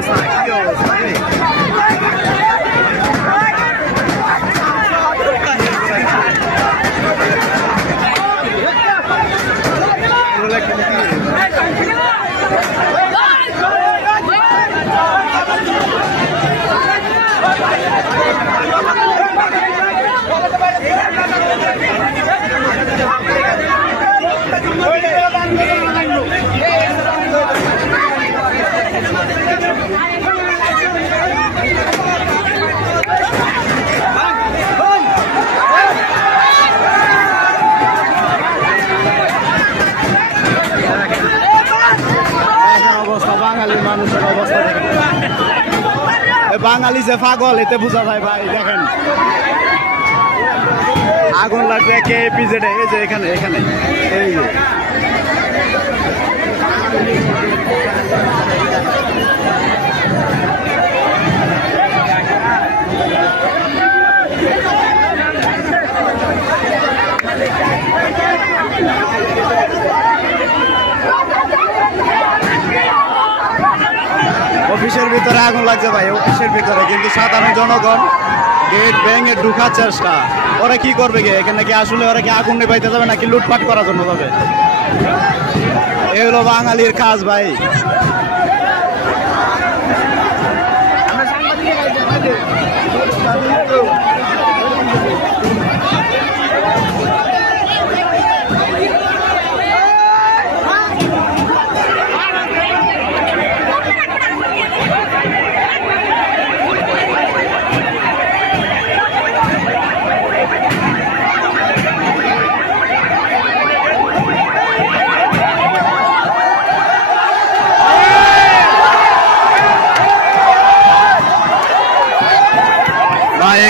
অবস্থা কি অবস্থা বাঙালির মানুষের অবস্থা দেখেন বাঙালি যে পাগল এতে বোঝা যায় ভাই দেখেন আগুন লাগছে কে পিজেডে এই যে এখানে এখানে এই যে অফিসের ভিতরে আগুন লাগছে ভাই অফিসের ভিতরে কিন্তু সাধারণ জনগণ গেট ভেঙে ঢুকার চেষ্টা ওরা কি করবে গে এখানে কি আসলে ওরা কি আগুন নিভাইতে যাবে নাকি লুটপাট করার জন্য যাবে এগুলো বাঙালির কাজ ভাই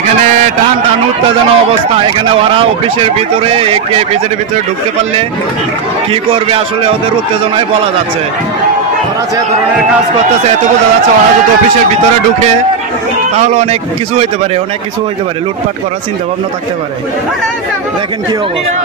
এখানে টান টান উত্তেজনা অবস্থা এখানে ওরা অফিসের ভিতরে অফিসের ভিতরে ঢুকতে পারলে কি করবে আসলে ওদের উত্তেজনায় বলা যাচ্ছে ওরা যে ধরনের কাজ করতেছে এত বোঝা যাচ্ছে ওরা যদি অফিসের ভিতরে ঢুকে তাহলে অনেক কিছু হইতে পারে লুটপাট করার চিন্তা ভাবনা থাকতে পারে দেখেন কি অবস্থা